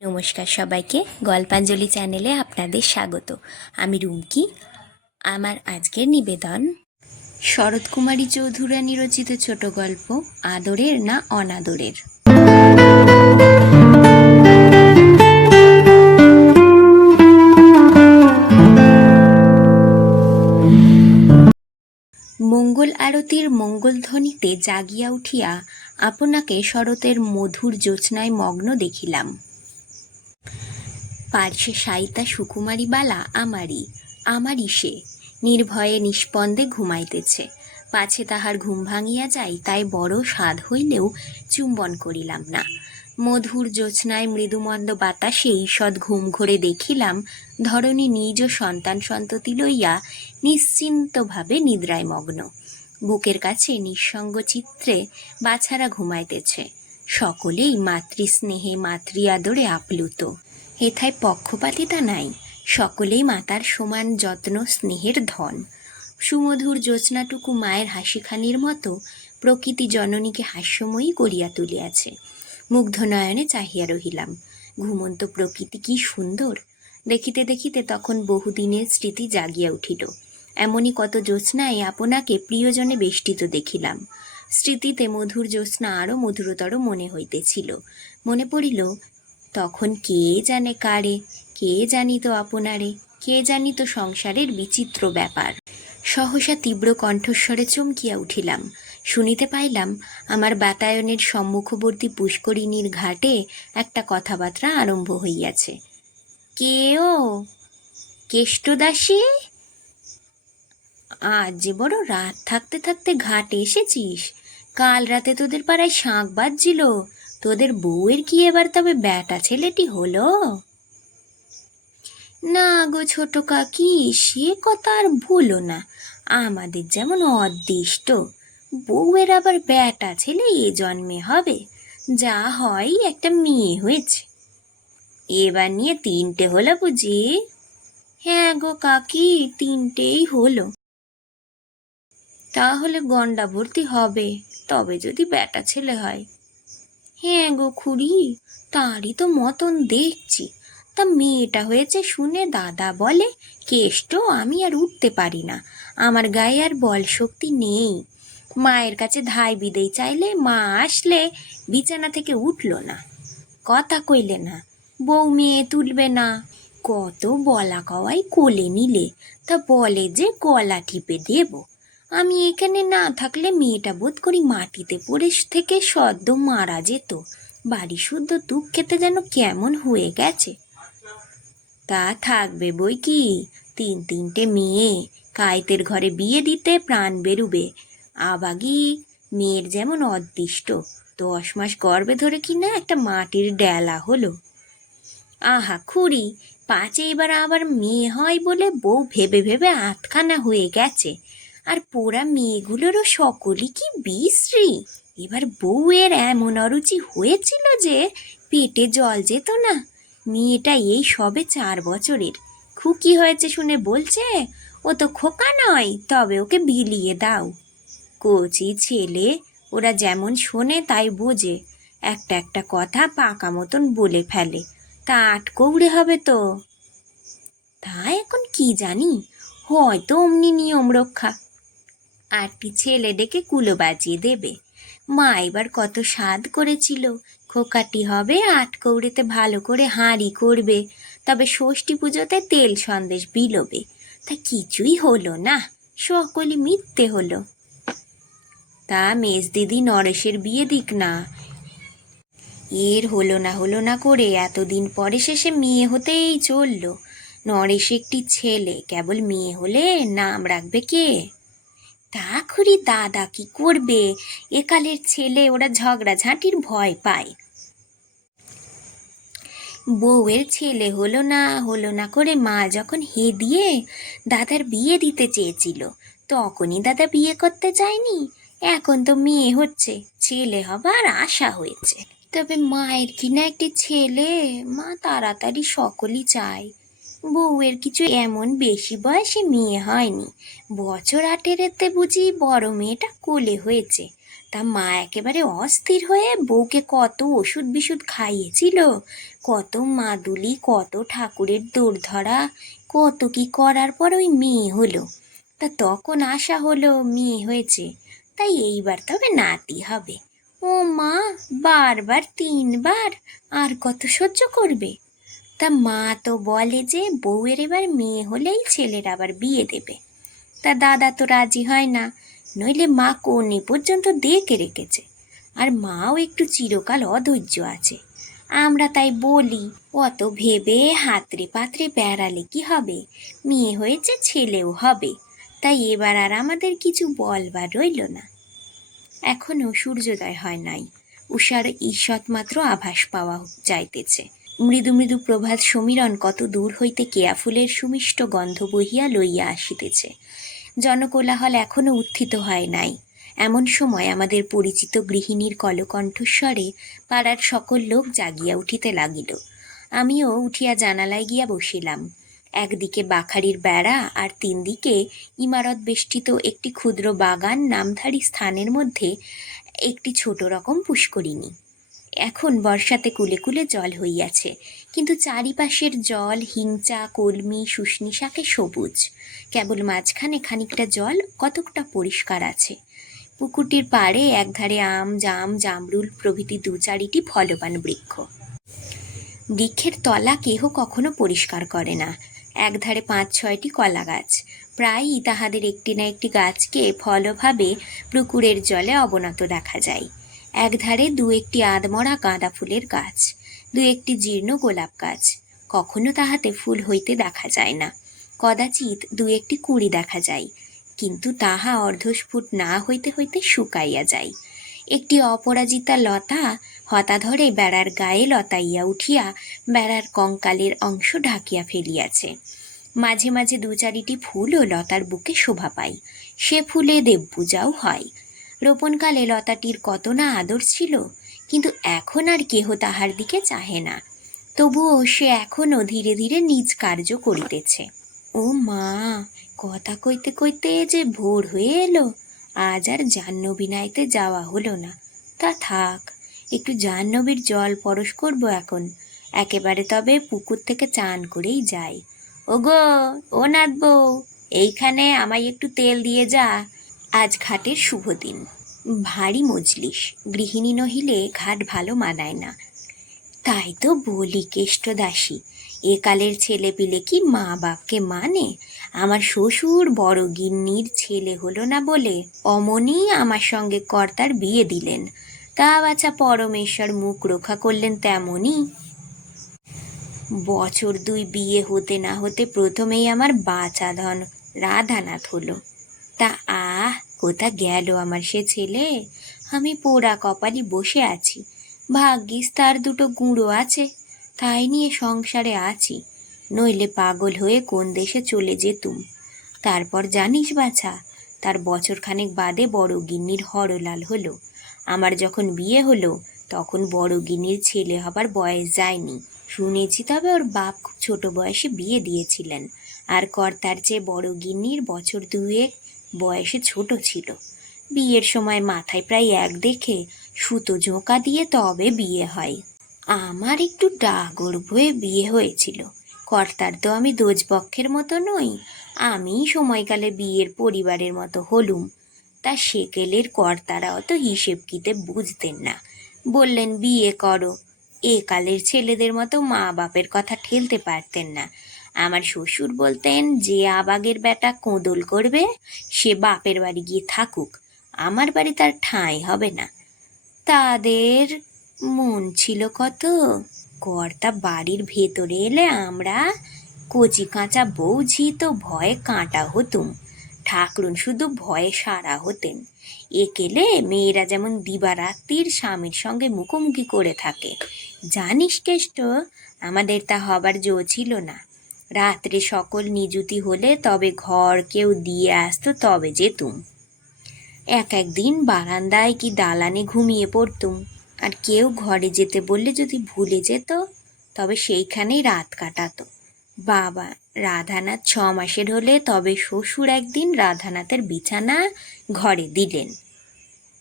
নমস্কার সবাইকে, গল্পাঞ্জলি চ্যানেলে আপনাদের স্বাগত। আমি রুমকি। আমার আজকের নিবেদন, শরৎকুমারী চৌধুরানী রচিত ছোট গল্প, আদরের না অনাদরের? মঙ্গল আরতির মঙ্গলধ্বনিতে জাগিয়া উঠিয়া আপনাকে শরতের মধুর জ্যোৎস্নায় মগ্ন দেখিলাম। পার্শ্বে সাইতা সুকুমারী বালা আমারই আমারই সে। নির্ভয়ে নিষ্পন্দে ঘুমাইতেছে। পাছে তাহার ঘুম ভাঙিয়া যায়, তাই বড় স্বাদ হইলেও চুম্বন করিলাম না। মধুর জ্যোৎস্নায় মৃদুমন্দ বাতাসে ঈষৎ ঘুম ঘরে দেখিলাম ধরণী নিজ সন্তান সন্ততি লইয়া নিশ্চিন্তভাবে নিদ্রায় মগ্ন বুকের কাছে নিঃসঙ্গ চিত্রে বাছারা ঘুমাইতেছে। সকলেই মাতৃস্নেহে, মাতৃ আদরে আপ্লুত। হেথায় পক্ষপাতিতা নাই, সকলেই মাতার সমান যত্ন, স্নেহের ধন। সুমধুর জ্যোৎস্নাটুকু মায়ের হাসিখানির মতো প্রকৃতি জননীকে হাস্যময়ী করিয়া তুলিয়াছে। মুগ্ধ নয়নে চাহিয়া রহিলাম, ঘুমন্ত প্রকৃতি কি সুন্দর? দেখিতে দেখিতে তখন বহুদিনের স্মৃতি জাগিয়া উঠিল। এমনই কত জ্যোৎস্নায় আপনাকে প্রিয়জনে বেষ্টিত দেখিলাম। স্মৃতিতে মধুর জ্যোৎস্না আরও মধুরতর মনে হইতেছিল। মনে পড়িল তখন কে জানে কারে, কে জানিত আপনারে, কে জানিত সংসারের বিচিত্র ব্যাপার। সহসা তীব্র কণ্ঠস্বরে চমকিয়া উঠিলাম। শুনিতে পাইলাম, আমার বাতায়নের সম্মুখবর্তী পুষ্করিণীর ঘাটে একটা কথাবার্তা আরম্ভ হইয়াছে। কে ও? কেষ্টদাসী? আজ যে বড় রাত, থাকতে থাকতে ঘাটে এসেছিস। কাল রাতে তোদের পাড়ায় শাঁখ বাজছিল। তোদের বউয়ের কি এবার তবে ব্যাটা ছেলেটি হলো? না গো ছোট কাকি, সে কথা আর ভুলো না। আমাদের যেমন অদৃষ্ট, বউয়ের আবার ব্যাটা ছেলে এ জন্মে হবে। যা হয় একটা মেয়ে হয়েছে। এবার নিয়ে তিনটে হলো বুঝি? হ্যাঁ গো কাকি, তিনটেই হলো। তাহলে গন্ডা ভর্তি হবে, তবে যদি ব্যাটা ছেলে হয়। হ্যাঁ গো খুড়ি, তারই তো মতন দেখছি। তা মেয়েটা হয়েছে শুনে দাদা বলে কেষ্ট আমি আর উঠতে পারি না। আমার গায়ে আর বল শক্তি নেই। মায়ের কাছে ধাই বিদেই চাইলে মা আসলে বিছানা থেকে উঠল না। কথা কইলে না, বউ মেয়ে তুলবে না। কত বলা কওয়াই কোলে নিলে, তা বলে যে গলা টিপে দেব। আমি এখানে না থাকলে মেয়েটা বোধ করি মাটিতে পড়ে থেকে সদ্য মারা যেত। বাড়ি শুদ্ধ দুঃখ খেতে যেন কেমন হয়ে গেছে। তা থাকবে বই কি? তিন তিনটে মেয়ে, কায়েতের ঘরে বিয়ে দিতে প্রাণ বেরুবে। আবাগি মেয়ের যেমন অদৃষ্ট, দশ মাস গর্ভে ধরে কিনা একটা মাটির ডেলা হলো। আহা খুড়ি, পাঁচে এবার আবার মেয়ে হয় বলে বউ ভেবে ভেবে আটখানা হয়ে গেছে। আর পোড়া মেয়েগুলোরও সকলই কি বিশ্রী? এবার বউয়ের এমন অরুচি হয়েছিল যে পেটে জল যেত না। মেয়েটা এই সবে চার বছরের। খুকি হয়েছে শুনে বলছে, ও তো খোকা নয়, তবে ওকে বিলিয়ে দাও। কচি ছেলে, ওরা যেমন শোনে তাই বোঝে। একটা একটা কথা পাকা মতন বলে ফেলে। তা আটকৌড়ে হবে তো? তা এখন কি জানি? হয়তো অমনি নিয়ম রক্ষা। আটটি ছেলে ডেকে কুলো বাজিয়ে দেবে। মা এবার কত স্বাদ করেছিল। খোকাটি হবে আট কৌড়েতে ভালো করে হাঁড়ি করবে, তবে ষষ্ঠী পুজোতে তেল সন্দেশ বিলোবে। তা কিছুই হলো না সকলই মিথ্যে হলো। তা মেজ দিদি নরেশের বিয়ে দিক না। এর হলো না হলো না করে এতদিন পরে শেষে মেয়ে হতেই চলল। নরেশ একটি ছেলে, কেবল মেয়ে হলে নাম রাখবে কে? তা খুড়ি দাদা কি করবে? একালের ছেলে, ওরা ঝগড়াঝাঁটির ভয় পায়। বউয়ের ছেলে হলো না হলো না করে মা যখন হে দিয়ে দাদার বিয়ে দিতে চেয়েছিল, তখনই দাদা বিয়ে করতে চায়নি। এখন তো মেয়ে হচ্ছে, ছেলে হবার আশা হয়েছে। তবে মায়ের কিনা একটি ছেলে, মা তাড়াতাড়ি সকলই চায়। বউয়ের কিছু এমন বেশি বয়সে মেয়ে হয়নি। বছর আঠেরেতে বুঝি বড় মেয়েটা কোলে হয়েছে। তা মা একেবারে অস্থির হয়ে বউকে কত ওষুধ বিষুধ খাইয়েছিল, কত মাদুলি, কত ঠাকুরের দৌড় ধরা কত কি করার পর ওই মেয়ে হলো। তা তখন আশা হলো মেয়ে হয়েছে, তাই এইবার তবে নাতি হবে। ও মা, বারবার তিনবার, আর কত সহ্য করবে? তা মা তো বলে যে বউয়ের এবার মেয়ে হলেই ছেলের আবার বিয়ে দেবে। তা দাদা তো রাজি হয় না, নইলে মা কোনে পর্যন্ত দেখে রেখেছে? আর মাও একটু চিরকাল অধৈর্য আছে। আমরা তাই বলি, অত ভেবে হাতরে পাত্রে বেড়ালে কি হবে? মেয়ে হয়েছে, ছেলেও হবে। তাই এবার আর আমাদের কিছু বলবার রইল না। এখনও সূর্যোদয় হয় নাই। উষার ঈষৎ মাত্র আভাস পাওয়া যাইতেছে। মৃদু মৃদু প্রভাত সমীরণ কত দূর হইতে কেয়া ফুলের সুমিষ্ট গন্ধ বহিয়া লইয়া আসিতেছে। জনকোলাহল এখনও উত্থিত হয় নাই। এমন সময় আমাদের পরিচিত গৃহিণীর কলকণ্ঠস্বরে পাড়ার সকল লোক জাগিয়া উঠিতে লাগিল। আমিও উঠিয়া জানালায় গিয়া বসিলাম। একদিকে বাখারির বেড়া আর তিন দিকে ইমারত বেষ্টিত একটি ক্ষুদ্র বাগান নামধারী স্থানের মধ্যে একটি ছোট রকম পুষ্করিণী। এখন বর্ষাতে কুলে কুলে জল হইয়াছে, কিন্তু চারিপাশের জল, হিংচা, কলমি, শুষ্নি শাকে সবুজ। কেবল মাঝখানে খানিকটা জল, কতকটা পরিষ্কার আছে। পুকুরটির পাড়ে একধারে আম, জাম, জামরুল প্রভৃতি দু চারিটি ফলবান বৃক্ষ। বৃক্ষের তলা কেহ কখনো পরিষ্কার করে না। একধারে পাঁচ ছয়টি কলা গাছ। প্রায়ই তাহাদের একটি না একটি গাছকে ফলভাবে পুকুরের জলে অবনত দেখা যায়। একধারে দু একটি আদমরা গাঁদা ফুলের গাছ, দু একটি জীর্ণ গোলাপ গাছ। কখনো তাহাতে ফুল হইতে দেখা যায় না। কদাচিৎ দু একটি কুঁড়ি দেখা যায়, কিন্তু তাহা অর্ধস্ফুট না হইতে হইতে শুকাইয়া যায়। একটি অপরাজিতা লতা হতাধরে বেড়ার গায়ে লতাইয়া উঠিয়া বেড়ার কঙ্কালের অংশ ঢাকিয়া ফেলিয়াছে। মাঝে মাঝে দু চারিটি ফুলও লতার বুকে শোভা পায়। সে ফুলে দেবপূজাও হয়। রোপণকালে লতাটির কত না আদর ছিল, কিন্তু এখন আর কেহ তাহার দিকে চাহে না। তবুও সে এখনও ধীরে ধীরে নিজ কার্য করিতেছে। ও মা, কথা কইতে কইতে যে ভোর হয়ে এলো, আজ আর জাহ্নবী যাওয়া হলো না। তা থাক, একটু জাহ্নবীর জল পরশ করব এখন, একেবারে তবে পুকুর থেকে চান করেই যাই। ওগো, ও নাথ এইখানে আমায় একটু তেল দিয়ে যা। আজ ঘাটের শুভ দিন। ভারী মজলিস, গৃহিণী নহিলে ঘাট ভালো মানায় না। তাই তো বলি কেষ্টদাসী একালের ছেলে পিলে কি মা বাপকে মানে? আমার শ্বশুর বড় গিন্নির ছেলে হলো না বলে অমনি আমার সঙ্গে কর্তার বিয়ে দিলেন। তা বাছা পরমেশ্বর মুখ রক্ষা করলেন তেমনই বছর দুই বিয়ে হতে না হতে প্রথমেই আমার বাছা ধন রাধানাথ হলো। তা আহ কোথা গেল আমার সে ছেলে? আমি পোড়া কপালি বসে আছি। ভাগ্যিস তার দুটো গুঁড়ো আছে, তাই নিয়ে সংসারে আছি। নইলে পাগল হয়ে কোন দেশে চলে যেতুম? তারপর জানিস বাছা, তার বছরখানেক বাদে বড় গিন্নির হরলাল হলো। আমার যখন বিয়ে হলো, তখন বড় গিন্নির ছেলে হবার বয়স যায়নি। শুনেছি তবে ওর বাপ খুব ছোট বয়সে বিয়ে দিয়েছিলেন। আর কর্তার চেয়ে বড় গিন্নির বছর দুয়েক বয়সে ছোট ছিল। বিয়ের সময় মাথায় প্রায় এক দেখে সুতো ঝোঁকা দিয়ে তবে বিয়ে হয়। আমার একটু ডাগর বয়ে বিয়ে হয়েছিল। কর্তার তো আমি দোজপক্ষের মতো নই আমি সময়কালে বিয়ের পরিবারের মতো হলুম। তা সেকেলের কর্তারা অত হিসেব কিতে বুঝতেন না। বললেন, বিয়ে করো। এ কালের ছেলেদের মতো মা বাপের কথা ঠেলতে পারতেন না। আমার শ্বশুর বলতেন, যে আবাগের বেটা কোঁদল করবে, সে বাপের বাড়ি গিয়ে থাকুক। আমার বাড়ি তার ঠাঁই হবে না। তাদের মন ছিল কত? কর্তা বাড়ির ভেতরে এলে আমরা কচি কাঁচা বৌঝি তো ভয়ে কাঁটা হতুম। ঠাকরুন শুধু ভয়ে সারা হতেন। একেলে মেয়েরা যেমন দিবারাত্রির স্বামীর সঙ্গে মুখোমুখি করে থাকে। জানিস কেষ্ট আমাদের তা হবার জো ছিল না। রাত্রে সকল নিযুতি হলে তবে ঘর কেউ দিয়ে আসতো, তবে যেতুম। এক একদিন বারান্দায় কি দালানে ঘুমিয়ে পড়তুম? আর কেউ ঘরে যেতে বললে যদি ভুলে যেত, তবে সেইখানেই রাত কাটাতো। বাবা, রাধানাথ ছ মাসের হলে তবে শ্বশুর একদিন রাধানাথের বিছানা ঘরে দিলেন।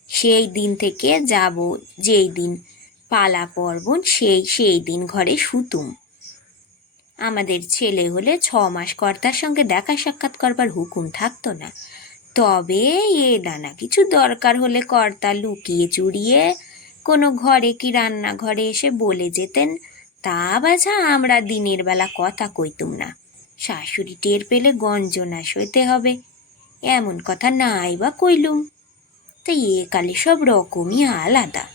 সেই দিন থেকে যাব, যেই দিন পালা পর্বণ, সেই সেই দিন ঘরে শুতুম। আমাদের ছেলে হলে ছ মাস কর্তার সঙ্গে দেখা সাক্ষাৎ করবার হুকুম থাকতো না। তবে এ নানা কিছু দরকার হলে কর্তা লুকিয়ে চুরিয়ে কোনো ঘরে কি রান্নাঘরে এসে বলে যেতেন, তা বাছা আমরা দিনের বেলা কথা কইতুম না। শাশুড়ি টের পেলে গঞ্জনা সইতে হবে, এমন কথা নাই বা কইলুম। তাই এ কালে সব রকমই আলাদা।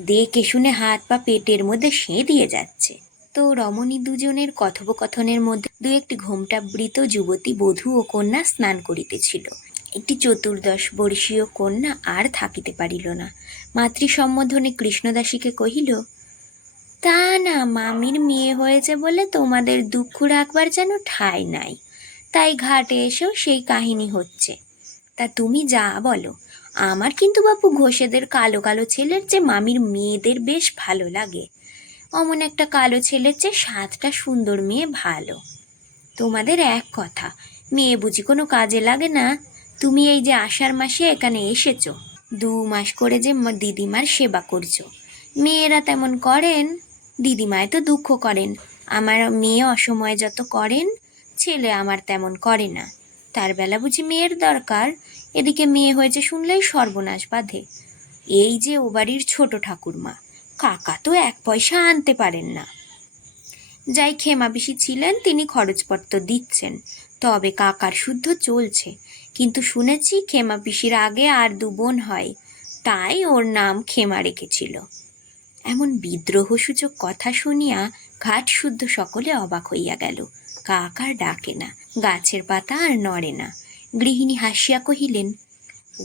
দেখে শুনে হাত পা পেটের মধ্যে দিয়ে যাচ্ছে। রমণী দুজনের কথোপকথনের মধ্যে দু একটি ঘোমটাবৃত যুবতী, বধূ ও কন্যা স্নান করিতেছিল। একটি চতুর্দশ বর্ষীয় কন্যা আর থাকিতে পারিল না। মাতৃ সম্বোধনে কৃষ্ণদাসীকে কহিল, তা না, মামির মেয়ে হয়েছে বলে তোমাদের দুঃখ রাখবার যেন ঠাঁই নাই। তাই ঘাটে এসেও সেই কাহিনী হচ্ছে। তা তুমি যা বলো। আমার কিন্তু বাপু ঘোষেদের কালো কালো ছেলের যে মামির মেয়েদের বেশ ভালো লাগে। অমন একটা কালো ছেলের চেয়ে সাতটা সুন্দর মেয়ে ভালো। তোমাদের এক কথা, মেয়ে বুঝি কোনো কাজে লাগে না? তুমি এই যে আষাঢ় মাসে এখানে এসেছ, দু মাস করে যে দিদিমার সেবা করছ, মেয়েরা তেমন করেন? দিদিমায় তো দুঃখ করেন, আমার মেয়ে অসময়ে যত করেন, ছেলে আমার তেমন করে না। তার বেলা বুঝি মেয়ের দরকার, এদিকে মেয়ে হয়েছে শুনলেই সর্বনাশ বাঁধে। এই যে ও বাড়ির ছোট ঠাকুরমা কাকা তো এক পয়সা আনতে পারেন না। যাই খেমা বেশি ছিলেন, তিনি খরচপত্র দিচ্ছেন। তবে কাকার শুদ্ধ চলছে। কিন্তু শুনেছি খেমা পিসির আগে আর দু বোন হয়, তাই ওর নাম খেমা রেখেছিল। এমন বিদ্রোহসূচক কথা শুনিয়া ঘাট শুদ্ধ সকলে অবাক হইয়া গেল। কাকার ডাকে না, গাছের পাতা আর নড়ে না। গৃহিণী হাসিয়া কহিলেন,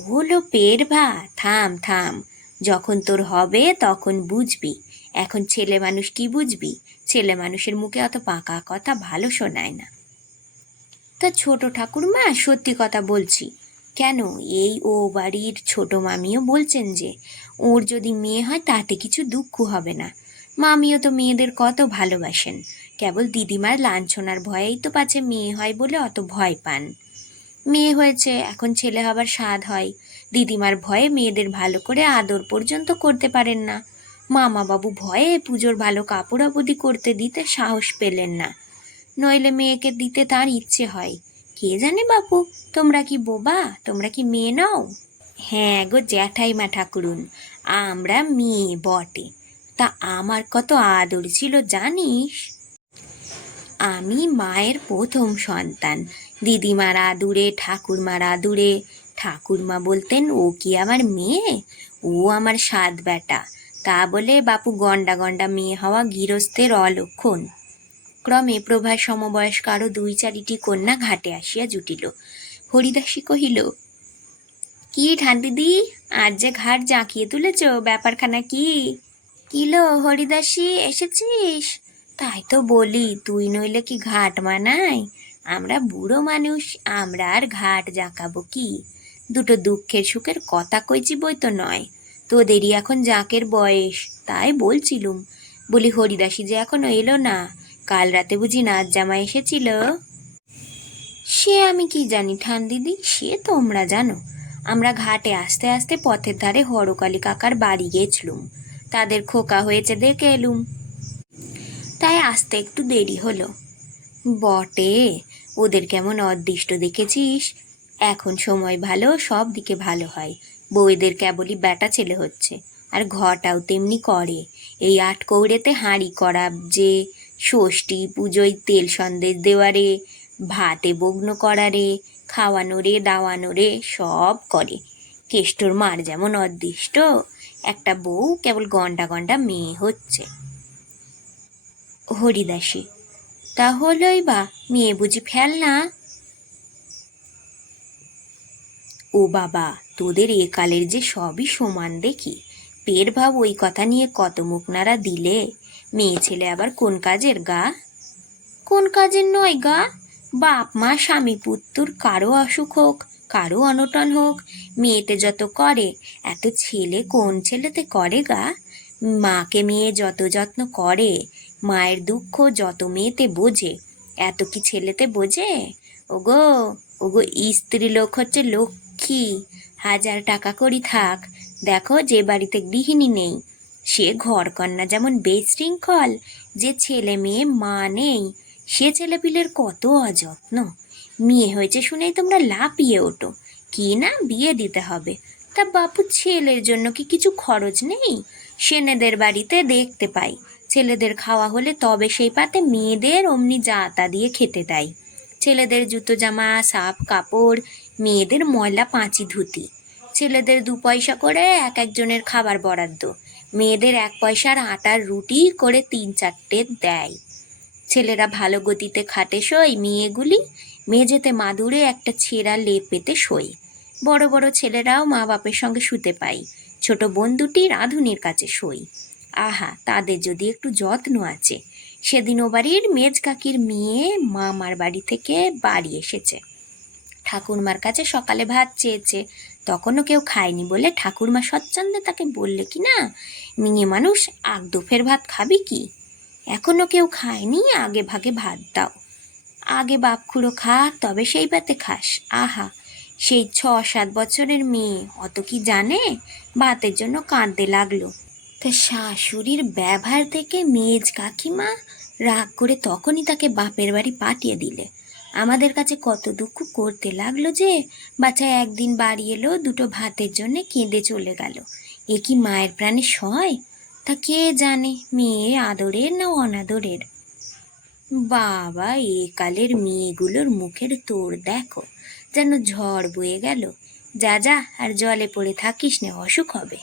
হলো পের ভা, থাম থাম। যখন তোর হবে, তখন বুঝবি। এখন ছেলে মানুষ কি বুঝবি? ছেলে মানুষের মুখে অত পাকা কথা ভালো শোনায় না। তা ছোট ঠাকুরমা, সত্যি কথা বলছি। কেন? এই ও বাড়ির ছোট মামিও বলছেন যে, ওর যদি মেয়ে হয়, তাতে কিছু দুঃখ হবে না। মামিও তো মেয়েদের কত ভালোবাসেন। কেবল দিদিমার লাঞ্ছনার ভয়েই তো পাছে মেয়ে হয় বলে অত ভয় পান। মেয়ে হয়েছে, এখন ছেলে হবার স্বাদ হয়। দিদিমার ভয়ে মেয়েদের ভালো করে আদর পর্যন্ত করতে পারেন না। মামা বাবু ভয়ে পুজোর ভালো কাপড় আবদি করতে দিতে সাহস পেলেন না। নইলে মেয়েকে দিতে তার ইচ্ছে হয়। কে জানে বাপু, তোমরা কি বোবা, তোমরা কি মেয়ে নাও? হ্যাঁ গো জ্যাঠাইমা ঠাকুরুন, আমরা মেয়ে বটে। তা আমার কত আদর ছিল জানিস? আমি মায়ের প্রথম সন্তান, দিদিমার আদুরে, ঠাকুরমার আদুরে। ঠাকুরমা বলতেন, ও কি আমার মেয়ে? ও আমার সাত বেটা। তা বলে বাপু গন্ডা গন্ডা মেয়ে হওয়া গৃহস্থের অলক্ষণ। ক্রমে প্রভার সমবয়স্ক আরও দুই চারিটি কন্যা ঘাটে আসিয়া জুটিল। হরিদাসী কহিল, কি ঠান্দিদি আজ যে ঘাট জাঁকিয়ে তুলেছ, ব্যাপারখানা কি? কিলো হরিদাসী, এসেছিস? তাই তো বলি, তুই নইলে কি ঘাট মানায়? আমরা বুড়ো মানুষ, আমরা আর ঘাট জাঁকাবো কি? দুটো দুঃখের সুখের কথা কইছি বই তো নয়। তোদেরই এখন জাঁকের বয়স? তাই বলছিলুম। বলি, হরিদাসী যে এখনও এলো না। কাল রাতে বুঝি নাচ জামা এসেছিল? সে আমি কি জানি ঠান দিদি? সে তোমরা জানো। আমরা ঘাটে আসতে আসতে পথের ধারে হরকালী কাকার বাড়ি গেছিলুম। তাদের খোকা হয়েছে দেখে এলুম। তাই আসতে একটু দেরি হলো। বটে, ওদের কেমন অদৃষ্ট দেখেছিস? এখন সময় ভালো, সব দিকে ভালো হয়। বউদের কেবলই বেটা ছেলে হচ্ছে। আর ঘটাও তেমনি করে। এই আট কৌড়েতে হাঁড়ি করা, যে ষষ্ঠী পুজোয় তেল সন্দেশ দেওয়ারে, ভাতে বগ্ন করারে, খাওয়ানো রে, দাওয়ানো রে, সব করে। কেষ্টর মার যেমন অদৃষ্ট, একটা বউ কেবল গন্ডা গন্ডা মেয়ে হচ্ছে। হরিদাসী, তাহলেই বা, মেয়ে বুঝি ফেল না ও বাবা, তোদের একালের যে সবই সমান দেখি। পের ভাব ওই কথা নিয়ে কত মুখ নাড়া দিলে? মেয়ে ছেলে আবার কোন কাজের গা? কোন কাজের নয় গা? বাপ, মা, স্বামী, পুত্তুর কারও অসুখ হোক, কারও অনটন হোক, মেয়েতে যত করে, এত ছেলে কোন ছেলেতে করে গা? মাকে মেয়ে যত যত্ন করে, মায়ের দুঃখ যত মেয়েতে বোঝে, এত কি ছেলেতে বোঝে? ওগো ওগো স্ত্রী লোক হচ্ছে লক্ষ্মী হাজার টাকা করি থাক। দেখো যে বাড়িতে গৃহিণী নেই। সে ঘর কন্যা যেমন বেশৃঙ্খল, যে ছেলে মেয়ে মা নেই। সে ছেলেপিলের কত অযত্ন। মেয়ে হয়েছে শুনেই তোমরা লাপিয়ে ওঠো। কি না বিয়ে দিতে হবে? তা বাপু ছেলের জন্য কি কিছু খরচ নেই? সেনেদের বাড়িতে দেখতে পাই। ছেলেদের খাওয়া হলে তবে সেই পাতে মেয়েদের অমনি যা তা দিয়ে খেতে দেয়। ছেলেদের জুতো জামা, সাপ কাপড় মেয়েদের ময়লা পাঁচি ধুতি। ছেলেদের দু পয়সা করে এক একজনের খাবার বরাদ্দ। মেয়েদের এক পয়সার আটার রুটি করে তিন চারটে দেয়। ছেলেরা ভালো গতিতে খাটে সই মেয়েগুলি। মেঝেতে মাদুরে একটা ছেঁড়া লেপ পেতে শোয়। বড় বড় ছেলেরাও মা বাপের সঙ্গে শুতে পাই ছোট বোন দুটি রাঁধুনির কাছে শোয়। আহা, তাদের যদি একটু যত্ন আছে। সেদিন ও বাড়ির মেজ কাকির মেয়ে মামার বাড়ি থেকে বাড়ি এসেছে। ঠাকুরমার কাছে সকালে ভাত চেয়েছে। তখনও কেউ খায়নি বলে ঠাকুরমা সচ্ছন্দে তাকে বললে, কি না মেয়ে মানুষ, আগ দুফের ভাত খাবি কি? এখনও কেউ খায়নি, আগে ভাগে ভাত দাও। আগে বাপ খুঁড়ো খা, তবে সেই পাতে খাস। আহা, সেই ছ সাত বছরের মেয়ে, অত কি জানে? ভাতের জন্য কাঁদতে লাগল। তা শাশুড়ির ব্যবহার থেকে মেজ কাকিমা রাগ করে তখনই তাকে বাপের বাড়ি পাঠিয়ে দিলে। আমাদের কাছে কত দুঃখ করতে লাগল যে বাচ্চা একদিন বাড়ি এলো, দুটো ভাতের জন্যে কেঁদে চলে গেল। এ কি মায়ের প্রাণে সয়? তা কে জানে, মেয়ে আদরের না অনাদরের? বাবা, এ কালের মেয়েগুলোর মুখের তোর দেখো, যেন ঝড় বয়ে গেল। যা যা, আর জলে পড়ে থাকিস না, অসুখ হবে।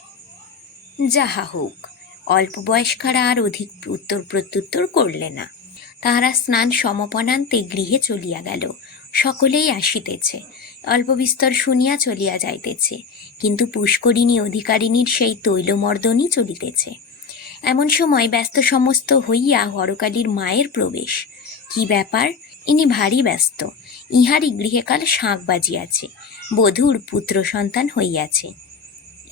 যাহা হোক, অল্প বয়স্কারা আর অধিক উত্তর প্রত্যুত্তর করলে না। তাহারা স্নান সমপনান্তে গৃহে চলিয়া গেল। সকলেই আসিতেছে। অল্প বিস্তর শুনিয়া চলিয়া যাইতেছে। কিন্তু পুষ্করিণী অধিকারিণীর সেই তৈলমর্দনই চলিতেছে। এমন সময় ব্যস্ত সমস্ত হইয়া হরকালীর মায়ের প্রবেশ। কি ব্যাপার? ইনি ভারী ব্যস্ত। ইহারই গৃহেকাল শাঁখ বাজিয়াছে। বধূর পুত্র সন্তান হইয়াছে।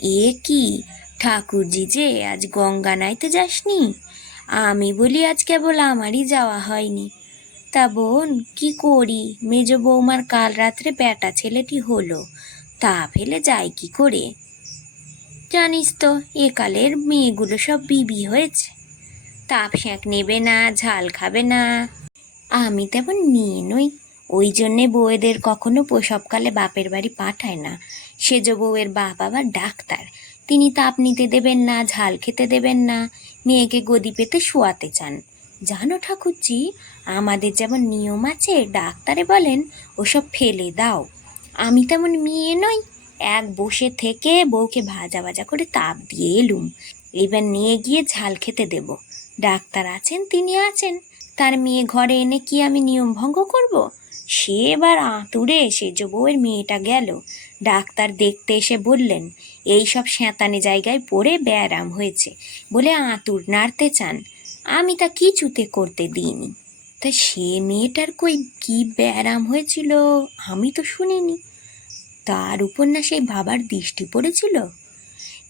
এ কি? ঠাকুরজি যে আজ গঙ্গা নাইতে যাসনি? আমি বলি আজ কেবল আমারই যাওয়া হয়নি। তা বোন, কি করি? মেজ বৌমার কাল রাত্রে বেটা ছেলেটি হলো। তা ফেলে যায় কি করে? জানিস তো একালের মেয়েগুলো সব বিবি হয়েছে। তাপ সেঁক নেবে না, ঝাল খাবে না। আমি তেমন নিয়ে নই। ওই জন্যে বউয়েদের কখনো প্রসবকালে বাপের বাড়ি পাঠায় না। সেজ বউয়ের বাপ আবার ডাক্তার। তিনি তাপ নিতে দেবেন না, ঝাল খেতে দেবেন না, মেয়েকে গদি পেতে শোয়াতে চান। জানো ঠাকুরজি, আমাদের যেমন নিয়ম আছে, ডাক্তারে বলেন, ওসব ফেলে দাও। আমি তেমন মেয়ে নই। এক বসে থেকে বউকে ভাজা ভাজা করে তাপ দিয়ে এলুম। এবার নিয়ে গিয়ে ঝাল খেতে দেব। ডাক্তার আছেন, তিনি আছেন। তার মেয়ে ঘরে এনে কি আমি নিয়ম ভঙ্গ করব? সে এবার আঁতুড়ে সেজ বউয়ের মেয়েটা গেল। ডাক্তার দেখতে এসে বললেন এই সব শ্যাঁতানে জায়গায় পড়ে ব্যায়াম হয়েছে বলে আঁতুড় নাড়তে চান। আমি তা কিছুতে করতে দিইনি। তা সে মেয়েটার কই কি ব্যায়াম হয়েছিল আমি তো শুনিনি। তার সেই বাবার দৃষ্টি পড়েছিল।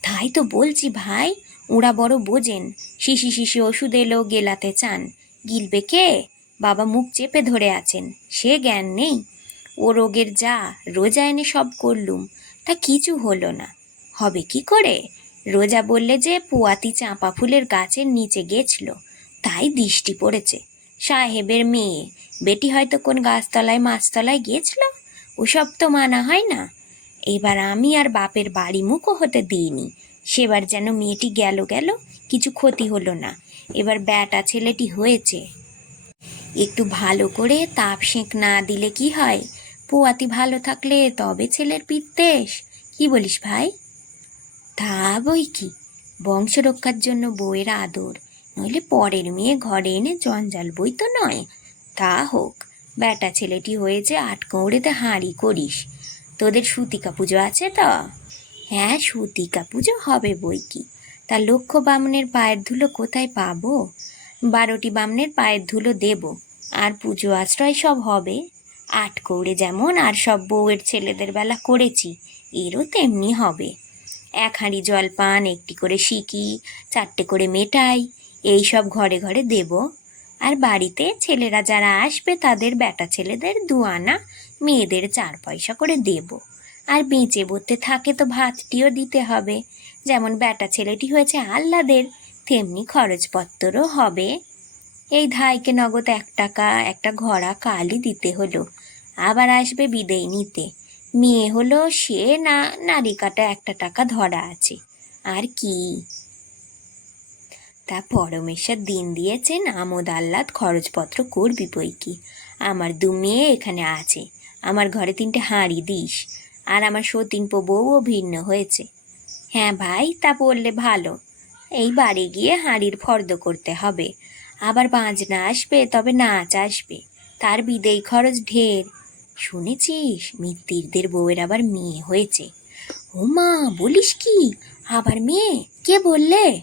তাই তো বলছি ভাই, ওরা বড় বোঝেন, শিশি শিশি ওষুধ এলো, গেলাতে চান। গিলবে কে? বাবা মুখ চেপে ধরে আছেন, সে জ্ঞান নেই। ও রোগের যা, রোজা এনে সব করলুম, তা কিছু হলো না। হবে কি করে? রোজা বললে যে পুয়াতি চাঁপা ফুলের গাছের নিচে গেছিল, তাই দৃষ্টি পড়েছে। সাহেবের মেয়ে, বেটি হয়তো কোন গাছতলায়, মাছতলায় গিয়েছিল? ওসব তো মানা হয় না। এবার আমি আর বাপের বাড়ি মুখও হতে দিইনি। সেবার যেন মেয়েটি গেল গেল, কিছু ক্ষতি হলো না। এবার ব্যাটা ছেলেটি হয়েছে। একটু ভালো করে তাপ সেঁক না দিলে কি হয়? পোয়াতি ভালো থাকলে তবে ছেলের পিত্তেশ। কি বলিস ভাই? তা বই কি? বংশ রক্ষার জন্য বউয়ের আদর, নইলে পরের মেয়ে ঘরে এনে জঞ্জাল বই তো নয়। তা হোক বেটা ছেলেটি হয়েছে আট কৌড়েতে হাঁড়ি করিস। তোদের সুতিকা পুজো আছে তো? হ্যাঁ সুতিকা পুজো হবে বই কি। তা লক্ষ্য বামনের পায়ের ধুলো কোথায় পাবো? বারোটি বামনের পায়ের ধুলো দেব। আর পুজো আশ্রয় সব হবে? আট কৌড়ে যেমন, আর সব বউয়ের ছেলেদের বেলা করেছি, এরও তেমনি হবে। এক হাঁড়ি জলপান একটি করে সিকি, চারটে করে মেটাই, এই সব ঘরে ঘরে দেব। আর বাড়িতে ছেলেরা যারা আসবে, তাদের বেটা ছেলেদের দু আনা মেয়েদের চার পয়সা করে দেব। আর বেঁচে বলতে থাকে তো ভাতটিও দিতে হবে। যেমন বেটা ছেলেটি হয়েছে আহ্লাদের, তেমনি খরচপত্রও হবে। এই ধাইকে নগদ এক টাকা, একটা ঘোড়া কালই দিতে হলো। আবার আসবে বিদেয় নিতে। মেয়ে হলো সে না নারী কাটা একটা টাকা ধরা আছে। আর কি? তা পরমেশ্বর দিন দিয়েছেন আমোদ আহ্লাদ খরচপত্র করবি বই কি। আমার দু মেয়ে এখানে আছে। আমার ঘরে তিনটে হাঁড়ি দিস। আর আমার সতীনপো বউও ভিন্ন হয়েছে। হ্যাঁ ভাই, তা বললে ভালো। এই বাড়ি গিয়ে হাঁড়ির ফর্দ করতে হবে। আবার বাজনা আসবে, তবে নাচ আসবে। তার বিদেয় খরচ ঢের। শুনেছিস? মিত্তিরদের বউয়ের আবার মেয়ে হয়েছে। ও মা, বলিস কি? আবার মেয়ে? কে বললে?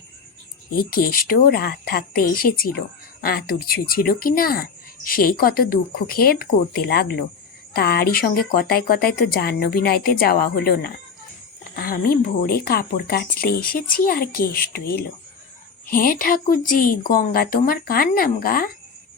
এই কেষ্ট রাত থাকতে এসেছিল। আতুর ছুঁছিল কি না? সেই কত দুঃখ খেদ করতে লাগল। তারই সঙ্গে কথায় কথায় তো জাহ্নবী নাইতে যাওয়া হলো না। আমি ভোরে কাপড় কাচতে এসেছি আর কেষ্ট এলো। হ্যাঁ ঠাকুরজি, গঙ্গা তোমার কার নাম গা?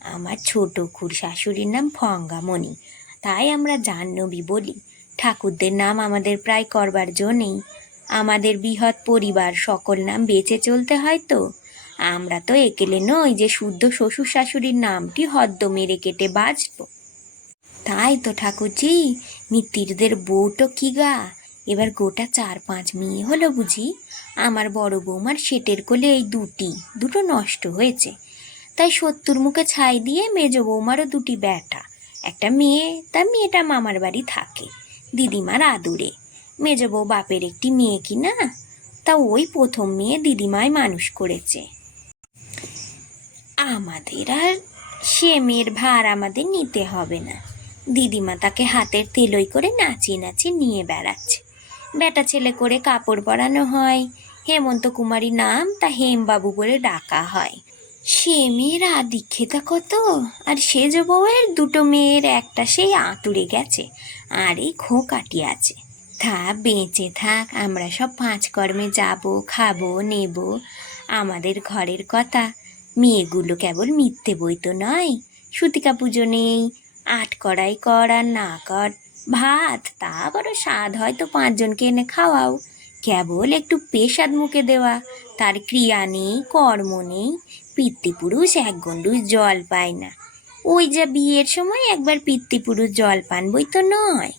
আমার ছোট খুর শাশুড়ির নাম ফঙ্গামণি। তাই আমরা জাহ্নবী বলি। ঠাকুরদের নাম আমাদের প্রায় করবার জন্যেই আমাদের বৃহৎ পরিবার সকল নাম বেঁচে চলতে হয় তো। আমরা তো একেলে নই যে শুদ্ধ শ্বশুর শাশুড়ির নামটি হদ্দ মেরে কেটে বাঁচব। তাই তো ঠাকুরজি, মিত্তিরদের বউটো কি গা? এবার গোটা চার পাঁচ মেয়ে হলো বুঝি। আমার বড় বৌমার সেটের কোলে এই দুটি, দুটো নষ্ট হয়েছে। তাই সত্তর মুখে ছাই দিয়ে মেজ বৌমারও দুটি ব্যাটা। একটা মেয়ে, তা মেয়েটা মামার বাড়ি থাকে দিদিমার আদুরে মেজ বউ বাপের একটি মেয়ে কি না? তা ওই প্রথম মেয়ে দিদিমাই মানুষ করেছে। আমাদের আর সে মেয়ের ভার আমাদের নিতে হবে না। দিদিমা তাকে হাতের তেলই করে নাচিয়ে নাচিয়ে নিয়ে বেড়াচ্ছে। বেটা ছেলে করে কাপড় পরানো হয় হেমন্ত কুমারী নাম তা হেমবাবু বলে ডাকা হয়। সে মেয়ের আদিক্ষেতা কত? আর সেজ বউয়ের দুটো মেয়ের একটা সেই আঁতুড়ে গেছে, আর এই খোকাটি আছে। থা, বেঁচে থাক, আমরা সব পাঁচ কর্মে যাব, খাব, নেব। আমাদের ঘরের কথা, মেয়েগুলো কেবল মিথ্যে বই তো নয়। সুতিকা পুজো নেই, আট কড়াই কর আর না কর, ভাত, তা বড় স্বাদ হয়তো পাঁচজনকে এনে খাওয়াও। কেবল একটু পেশাদ মুখে দেওয়া, তার ক্রিয়া নেই, কর্ম নেই পিতৃপুরুষ এক গন্ডুস জল পায় না। ওই যা বিয়ের সময় একবার পিতৃপুরুষ জল পান বই তো নয়।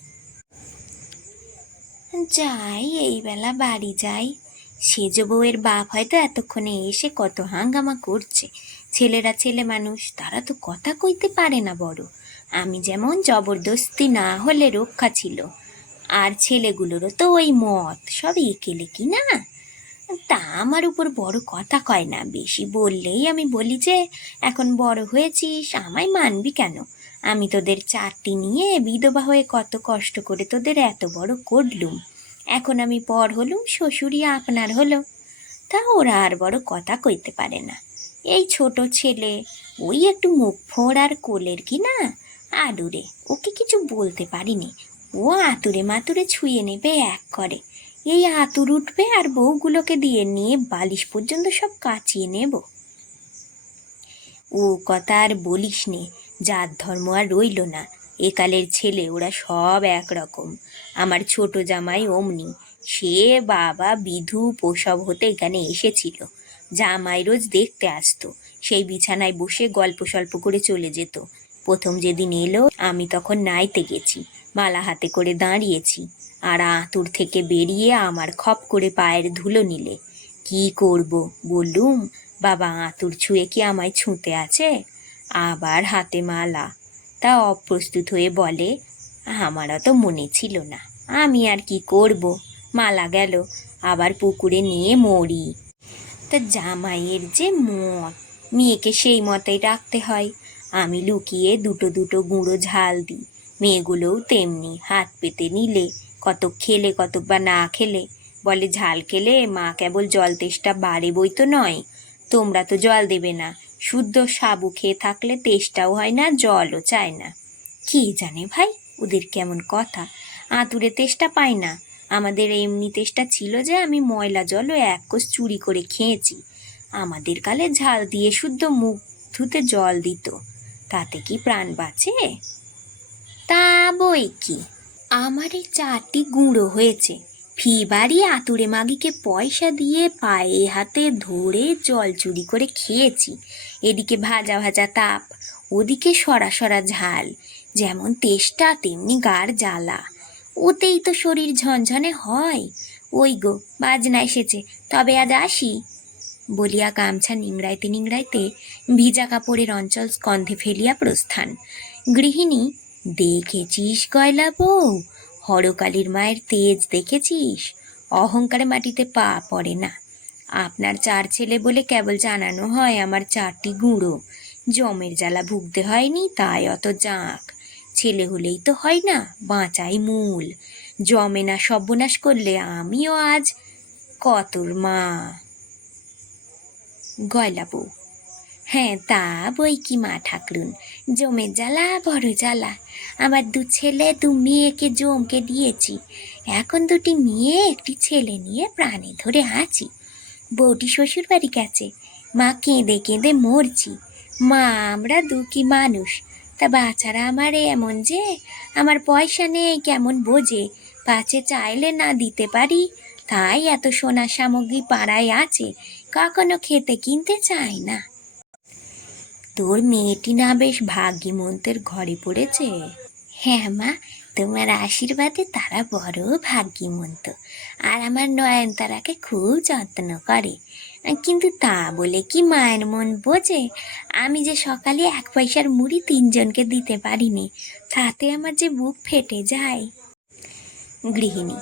যাই, এই বেলা বাড়ি যাই। সেজ বউয়ের বাপ হয়তো এতক্ষণে এসে কত হাঙ্গামা করছে। ছেলেরা ছেলে মানুষ, তারা তো কথা কইতে পারে না বড়। আমি যেমন জবরদস্তি না হলে রক্ষা ছিল। আর ছেলেগুলোরও তো ওই মত সব একেলে কি না? তা আমার উপর বড় কথা কয় না। বেশি বললেই আমি বলি যে, এখন বড় হয়েছিস, আমায় মানবি কেন? আমি তোদের চারটি নিয়ে বিধবা হয়ে কত কষ্ট করে তোদের এত বড় করলুম। এখন আমি পর হলুম, শ্বশুরই আপনার হলো। তা ওরা আর বড় কথা কইতে পারে না। এই ছোট ছেলে, ওই একটু মুখ ফোড় আর কোলের কি না? আদুরে, ওকে কিছু বলতে পারিনি। ও আতুরে মাতুরে ছুঁয়ে নেবে এক করে। এই আতুর উঠবে আর বউগুলোকে দিয়ে নিয়ে বালিশ পর্যন্ত সব কাচিয়ে নেব। ও কথা আর বলিস নে জাত ধর্ম আর রইল না। একালের ছেলে ওরা সব একরকম। আমার ছোট জামাই অমনি, সে বাবা বিধু প্রসব হতে এখানে এসেছিল। জামাই রোজ দেখতে আসতো, সেই বিছানায় বসে গল্প সল্প করে চলে যেত। প্রথম যেদিন এলো, আমি তখন নাইতে গেছি, মালা হাতে করে দাঁড়িয়েছি। আর আঁতুর থেকে বেরিয়ে আমার খপ করে পায়ের ধুলো নিলে। কি করব বললুম? বাবা, আঁতুর ছুঁয়ে কি আমায় ছুঁতে আছে? আবার হাতে মালা। তা অপ্রস্তুত হয়ে বলে আমার অত মনে ছিল না। আমি আর কি করব? মালা গেল, আবার পুকুরে নিয়ে মরি। তা জামাইয়ের যে মত মেয়েকে সেই মতেই রাখতে হয়। আমি লুকিয়ে দুটো দুটো গুঁড়ো ঝাল দিই। মেয়েগুলোও তেমনি হাত পেতে নিলে কত খেলে কত বা না খেলে। বলে, ঝাল খেলে মা কেবল জল তেষ্টা বাড়ে বই তো নয়। তোমরা তো জল দেবে না। শুদ্ধ সাবু খেয়ে থাকলে তেষ্টাও হয় না, জলও চায় না। কি জানে ভাই, ওদের কেমন কথা? আঁতুরে তেষ্টা পায় না। আমাদের এমনি তেষ্টা ছিল যে আমি ময়লা জলও এক কোষ চুরি করে খেয়েছি। আমাদের কালে ঝাল দিয়ে শুদ্ধ মুখ ধুতে জল দিত। তাতে কি প্রাণ বাঁচে? তা বই কি? আমার এই চারটি গুঁড়ো হয়েছে। ফি বাড়ি আতুরে মাগিকে পয়সা দিয়ে পায়ে হাতে ধরে জল চুরি করে খেয়েছি। এদিকে ভাজা ভাজা তাপ, ওদিকে সরা সরা ঝাল, যেমন তেষ্টা তেমনি গার জ্বালা। ওতেই তো শরীর ঝনঝনে হয়। ওই গো, বাজনা এসেছে, তবে আজ আসি। বলিয়া গামছা নিংড়াইতে নিংড়াইতে ভিজা কাপড়ের অঞ্চল স্কন্ধে ফেলিয়া প্রস্থান। গৃহিণী দেখেছিস গয়লা বউ? হরকালীর মায়ের তেজ দেখেছিস? অহংকারে মাটিতে পা পড়ে না। আপনার চার ছেলে বলে কেবল জানানো হয় আমার চারটি গুঁড়ো। জমের জ্বালা ভুগতে হয়নি, তাই অত জাঁক। ছেলে হলেই তো হয় না, বাঁচাই মূল। জমে না সর্বনাশ করলে আমিও আজ কতর মা? গয়লা বউ হ্যাঁ তা বই কি মা ঠাকরুন? জমে জ্বালা, বড় জ্বালা। আমার দু ছেলে, দু মেয়েকে জমকে দিয়েছি। এখন দুটি মেয়ে, একটি ছেলে নিয়ে প্রাণে ধরে আছি। বউটি শ্বশুর বাড়ি গেছে। মা কেঁদে কেঁদে মরছি। মা আমরা দুঃখী মানুষ। তা বাচ্চারা আমার এমন যে, আমার পয়সা নেই, কেমন বোঝে? পাছে চাইলে না দিতে পারি? তাই এত সোনা সামগ্রী পাড়ায় আছে। কখনো খেতে কিনতে চায় না। তোর মেয়েটি না বেশ ভাগ্যিমন্তের ঘরে পড়েছে? হ্যাঁ মা, তোমার আশীর্বাদে তারা বড় ভাগ্যিমন্ত। আর আমার নয়নতারাকে খুব যত্ন করে। কিন্তু তা বলে কি মায়ের মন বোঝে? আমি যে সকালে এক পয়সার মুড়ি তিনজনকে দিতে পারিনি, তাতে আমার যে বুক ফেটে যায়। গৃহিণী,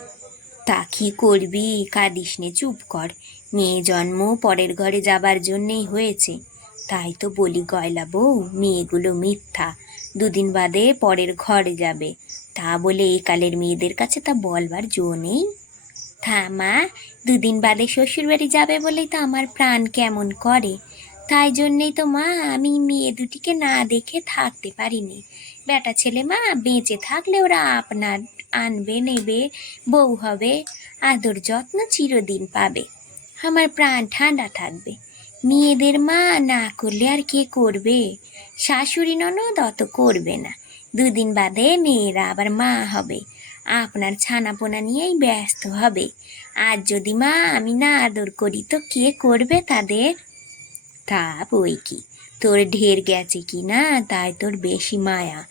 তা কি করবি? কাঁদিস চুপ কর। মেয়ে জন্ম পরের ঘরে যাবার জন্যেই হয়েছে। তাই তো বলি গয়লা বউ, মেয়েগুলো মিথ্যা। দুদিন বাদে পরের ঘরে যাবে। তা বলে এই কালের মেয়েদের কাছে তা বলবার জো নেই। থা মা, দুদিন বাদে শ্বশুর বাড়ি যাবে বলেই তো আমার প্রাণ কেমন করে। তাই জন্যেই তো মা, আমি মেয়ে দুটিকে না দেখে থাকতে পারিনি। বেটা ছেলে মা, বেঁচে থাকলে ওরা আপনার, আনবে, নেবে, বউ হবে, আদর যত্ন চিরদিন পাবে। আমার প্রাণ ঠান্ডা থাকবে। মেয়েদের মা না করলে আর কে করবে? শাশুড়ি ননদ অত করবে না। দুদিন বাদে মেয়েরা আবার মা হবে। আপনার ছানাপোনা নিয়েই ব্যস্ত হবে। আর যদি মা আমি না আদর করি, তো কে করবে তাদের? তা বই কি? তোর ঢের গেছে কি না? তাই তোর বেশি মায়া।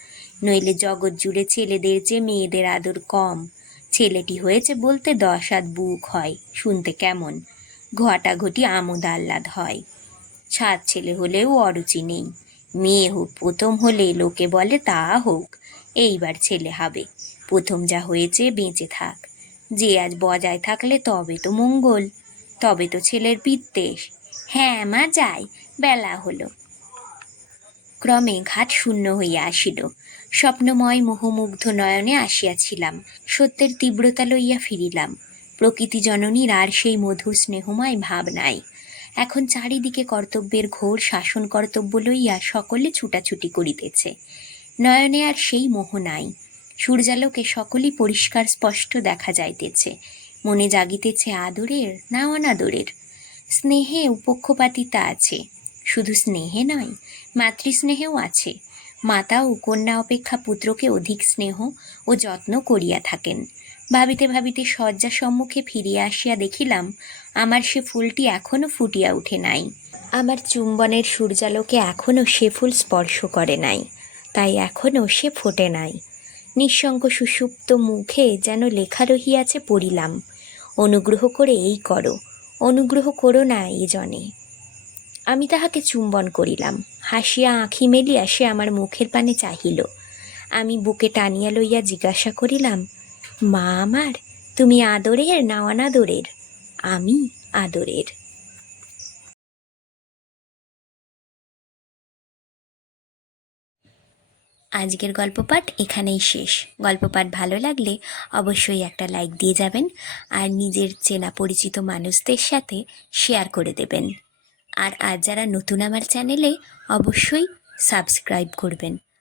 নইলে জগৎ জুড়ে ছেলেদের চেয়ে মেয়েদের আদর কম। ছেলেটি হয়েছে বলতে দশ হাত বুক হয়। শুনতে কেমন? ঘটাঘটি আমোদ আহ্লাদ হয়। সাত ছেলে হলেও অরুচি নেই। মেয়ে হোক, প্রথম হলে লোকে বলে, তা হোক, এইবার ছেলে হবে। প্রথম যা হয়েছে, বেঁচে থাক। যে আজ বজায় থাকলে তবে তো মঙ্গল, তবে তো ছেলের বিদ্বেষ। হ্যাঁ মা, যাই, বেলা হলো। ক্রমে ঘাট শূন্য হইয়া আসিল। স্বপ্নময় মোহমুগ্ধ নয়নে আসিয়াছিলাম। সত্যের তীব্রতা লইয়া ফিরিলাম। প্রকৃতি জননীর আর সেই মধুর স্নেহময় ভাব নাই। এখন চারিদিকে কর্তব্যের ঘোর শাসন কর্তব্য লইয়া সকলে ছুটাছুটি করিতেছে। নয়নে আর সেই মোহ নাই। সূর্যালোকে সকলই পরিষ্কার স্পষ্ট দেখা যাইতেছে। মনে জাগিতেছে আদরের না অনাদরের। স্নেহে উপক্ষপাতিতা আছে। শুধু স্নেহে নয়, মাতৃস্নেহেও আছে। মাতা ও কন্যা অপেক্ষা পুত্রকে অধিক স্নেহ ও যত্ন করিয়া থাকেন। ভাবিতে ভাবিতে শয্যা সম্মুখে ফিরিয়া আসিয়া দেখিলাম, আমার সে ফুলটি এখনও ফুটিয়া উঠে নাই। আমার চুম্বনের সূর্যালোকে এখনও সে ফুল স্পর্শ করে নাই, তাই এখনও সে ফোটে নাই। নিঃসঙ্গ সুষুপ্ত মুখে যেন লেখা রহিয়াছে, পড়িলাম, অনুগ্রহ করে এই করো, অনুগ্রহ করো না এ জনে। আমি তাহাকে চুম্বন করিলাম, হাসিয়া আঁখি মেলিয়া সে আমার মুখের পানে চাহিল। আমি বুকে টানিয়া লইয়া জিজ্ঞাসা করিলাম মা আমার, তুমি আদরের না অনাদরের? আমি আদরের। আজকের গল্প পাঠ এখানেই শেষ। গল্প পাঠ ভালো লাগলে অবশ্যই একটা লাইক দিয়ে যাবেন আর নিজের চেনা পরিচিত মানুষদের সাথে শেয়ার করে দেবেন। আর আজ যারা নতুন আমার চ্যানেলে অবশ্যই সাবস্ক্রাইব করবেন।